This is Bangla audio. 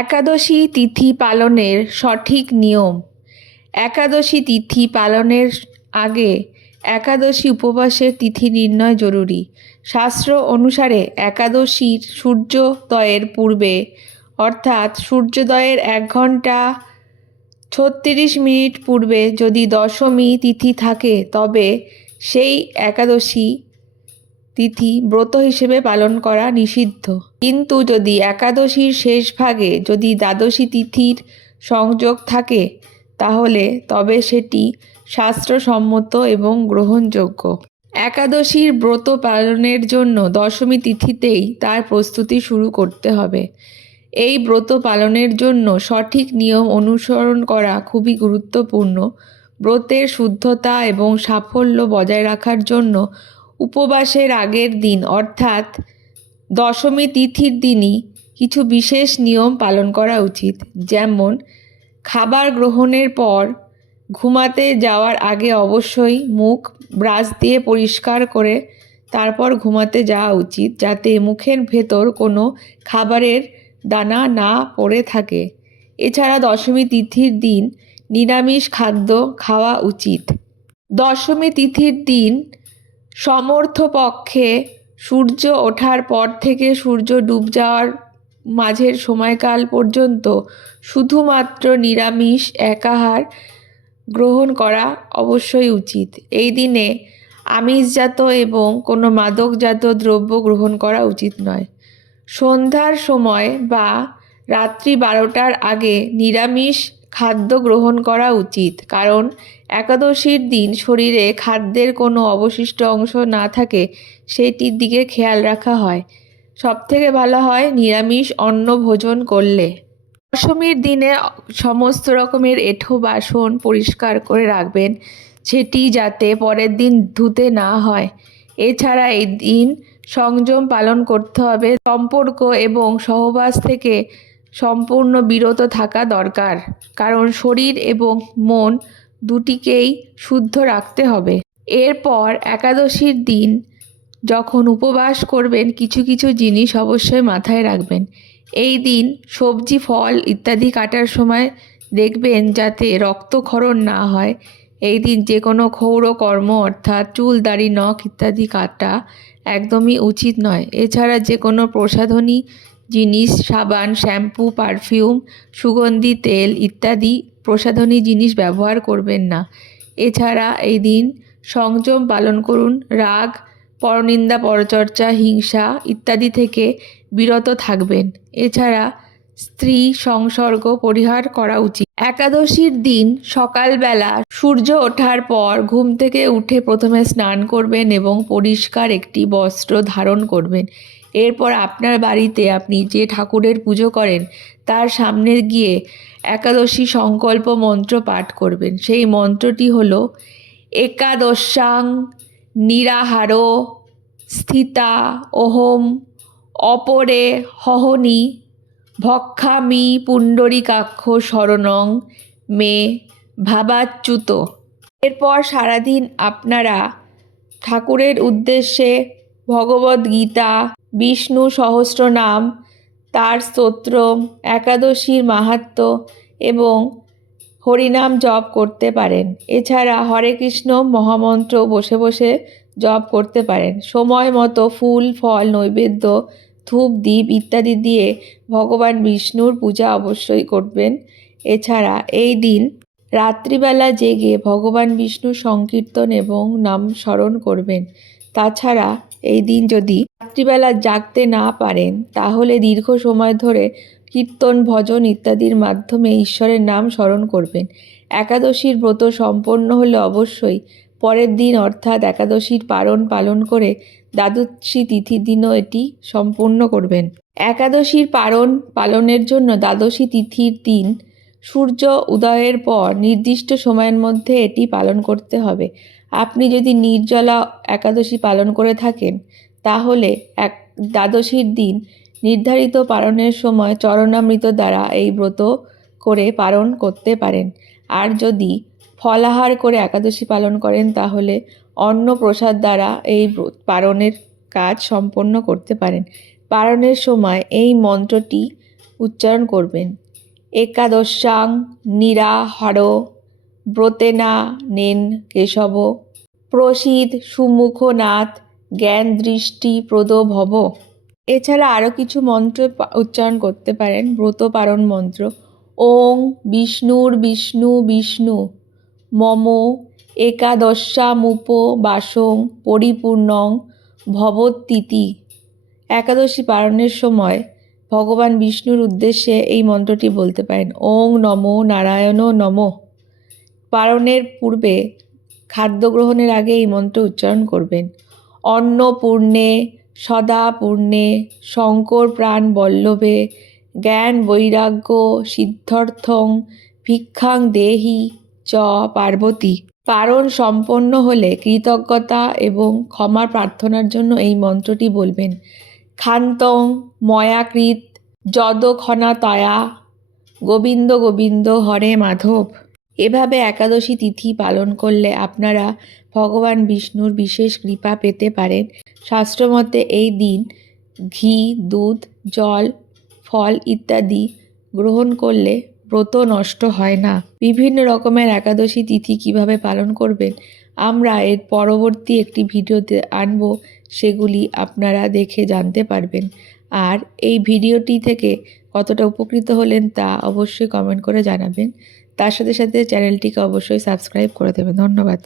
একাদশী তিথি পালনের সঠিক নিয়ম। একাদশী তিথি পালনের আগে একাদশী উপবাসের তিথি নির্ণয় জরুরি। শাস্ত্র অনুসারে একাদশীর সূর্যোদয়ের পূর্বে অর্থাৎ সূর্যোদয়ের 1 ঘন্টা 36 মিনিট পূর্বে যদি দশমী তিথি থাকে তবে সেই একাদশী তিথি ব্রত হিসেবে পালন করা নিষিদ্ধ। কিন্তু যদি একাদশীর শেষ ভাগে যদি দ্বাদশী তিথির সংযোগ থাকে তাহলে তবে সেটি শাস্ত্রসম্মত এবং গ্রহণযোগ্য। একাদশীর ব্রত পালনের জন্য দশমী তিথিতেই তার প্রস্তুতি শুরু করতে হবে। এই ব্রত পালনের জন্য সঠিক নিয়ম অনুসরণ করা খুবই গুরুত্বপূর্ণ। ব্রতের শুদ্ধতা এবং সাফল্য বজায় রাখার জন্য উপবাসের আগের দিন অর্থাৎ দশমী তিথির দিনই কিছু বিশেষ নিয়ম পালন করা উচিত। যেমন খাবার গ্রহণের পর ঘুমাতে যাওয়ার আগে অবশ্যই মুখ ব্রাশ দিয়ে পরিষ্কার করে তারপর ঘুমাতে যাওয়া উচিত, যাতে মুখের ভেতর কোনো খাবারের দানা না পড়ে থাকে। এছাড়া দশমী তিথির দিন নিরামিষ খাদ্য খাওয়া উচিত। দশমী তিথির দিন সমর্থপক্ষে সূর্য ওঠার পর থেকে সূর্য ডুব যাওয়ার মাঝের সময়কাল পর্যন্ত শুধুমাত্র নিরামিষ একাহার গ্রহণ করা অবশ্যই উচিত। এই দিনে আমিষজাত এবং কোনো মাদকজাত দ্রব্য গ্রহণ করা উচিত নয়। সন্ধ্যার সময় বা রাত্রি 12টার আগে নিরামিষ খাদ্য গ্রহণ করা উচিত, কারণ একাদশীর দিন শরীরে খাদ্যের কোনো অবশিষ্ট অংশ না থাকে সেটির দিকে খেয়াল রাখা হয়। সবথেকে ভালো হয় নিরামিষ অন্ন ভোজন করলে। দশমীর দিনে সমস্ত রকমের এঁঠো বাসন পরিষ্কার করে রাখবেন, সেটি যাতে পরের দিন ধুতে না হয়। এছাড়া এই দিন সংযম পালন করতে হবে। সম্পর্ক এবং সহবাস থেকে সম্পূর্ণ বিরত থাকা দরকার, কারণ শরীর এবং মন দুটিকেই শুদ্ধ রাখতে হবে। এরপর একাদশীর দিন যখন উপবাস করবেন কিছু কিছু জিনিস অবশ্যই মাথায় রাখবেন। এই দিন সবজি ফল ইত্যাদি কাটার সময় দেখবেন যাতে রক্তক্ষরণ না হয়। এই দিন যে কোনো ক্ষৌর কর্ম অর্থাৎ চুল দাড়ি নখ ইত্যাদি কাটা একদমই উচিত নয়। এছাড়া যে কোনো প্রসাধনী জিনিস সাবান শ্যাম্পু পারফিউম সুগন্ধি তেল ইত্যাদি প্রসাধনী জিনিস ব্যবহার করবেন না। এছাড়া এই দিন সংযম পালন করুন। রাগ পরনিন্দা পরচর্চা হিংসা ইত্যাদি থেকে বিরত থাকবেন। এছাড়া স্ত্রী সংসর্গ পরিহার করা উচিত। একাদশীর দিন সকালবেলা সূর্য ওঠার পর ঘুম থেকে উঠে প্রথমে স্নান করবেন এবং পরিষ্কার একটি বস্ত্র ধারণ করবেন। এরপর আপনার বাড়িতে আপনি যে ঠাকুরের পুজো করেন তার সামনে গিয়ে একাদশী সংকল্প মন্ত্র পাঠ করবেন। সেই মন্ত্রটি হলো একাদশাং নিরাহার স্থিতা অহম অপরে হহনি ভক্ষামি পুণ্ডরীকাক্ষ শরণং মে ভাবাচ্যুত। এরপর সারাদিন আপনারা ঠাকুরের উদ্দেশ্যে ভগবদ্গীতা বিষ্ণু সহস্রনাম তার স্তোত্র একাদশীর মাহাত্ম্য এবং হরিনাম জপ করতে পারেন। এছাড়া হরে কৃষ্ণ মহামন্ত্র বসে বসে জপ করতে পারেন। সময় মতো ফুল ফল নৈবেদ্য ধূপ দ্বীপ ইত্যাদি দিয়ে ভগবান বিষ্ণুর পূজা অবশ্যই করবেন। এছাড়া এই দিন রাত্রিবেলা জেগে ভগবান বিষ্ণুর সংকীর্তন এবং নাম স্মরণ করবেন। তাছাড়া এই দিন যদি রাত্রিবেলা জাগতে না পারেন তাহলে দীর্ঘ সময় ধরে কীর্তন ভজন ইত্যাদির মাধ্যমে ঈশ্বরের নাম স্মরণ করবেন। একাদশীর ব্রত সম্পন্ন হলে অবশ্যই পরের দিন অর্থাৎ একাদশীর পালন করে দ্বাদশী তিথির দিনও এটি সম্পূর্ণ করবেন। একাদশীর পালনের জন্য দ্বাদশী তিথির দিন সূর্য উদয়ের পর নির্দিষ্ট সময়ের মধ্যে এটি পালন করতে হবে। আপনি যদি নির্জলা একাদশী পালন করে থাকেন তাহলে দ্বাদশীর দিন নির্ধারিত পালনের সময় চরণামৃত দ্বারা এই ব্রত করে পালন করতে পারেন। আর যদি ফলাহার করে একাদশী পালন করেন তাহলে অন্ন প্রসাদ দ্বারা এই পালনের কাজ সম্পন্ন করতে পারেন। পালনের সময় এই মন্ত্রটি উচ্চারণ করবেন। একাদশাং নিরাহার ব্রতেনা নেন কেশব প্রসিদ সুমুখনাথ জ্ঞান দৃষ্টি প্রদ ভব। এছাড়া আরও কিছু মন্ত্র উচ্চারণ করতে পারেন। ব্রত পারণ মন্ত্র: ওং বিষ্ণুর বিষ্ণু বিষ্ণু মম একাদশামুপবাসং পরিপূর্ণং ভবতীতি। একাদশী পালনের সময় ভগবান বিষ্ণুর উদ্দেশ্যে এই মন্ত্রটি বলতে পারেন। ওং নমো নারায়ণ নমঃ। পালনের পূর্বে খাদ্য গ্রহণের আগে এই মন্ত্র উচ্চারণ করবেন। অন্নপূর্ণে সদা পূর্ণে শঙ্কর প্রাণ বল্লভে জ্ঞান বৈরাগ্য সিদ্ধার্থং ভিক্ষাং দেহি চ পার্বতী। পারণ সম্পন্ন হলে কৃতজ্ঞতা এবং ক্ষমা প্রার্থনার জন্য এই মন্ত্রটি বলবেন। ক্ষান্তং ময়াকৃত যদক্ষণাতয়া গোবিন্দ গোবিন্দ হরে মাধব। এভাবে একাদশী তিথি পালন করলে আপনারা ভগবান বিষ্ণুর বিশেষ কৃপা পেতে পারেন। শাস্ত্রমতে এই দিন ঘি, দুধ, জল, ফল ইত্যাদি গ্রহণ করলে ব্রত নষ্ট হয় না। বিভিন্ন রকমের একাদশী তিথি কিভাবে পালন করবেন আমরা এর পরবর্তী একটি ভিডিওতে আনব, সেগুলি আপনারা দেখে জানতে পারবেন। আর এই ভিডিওটি থেকে কতটা উপকৃত হলেন তা অবশ্যই কমেন্ট করে জানাবেন। তার সাথে সাথে চ্যানেলটিকে অবশ্যই সাবস্ক্রাইব করে দেবেন। ধন্যবাদ।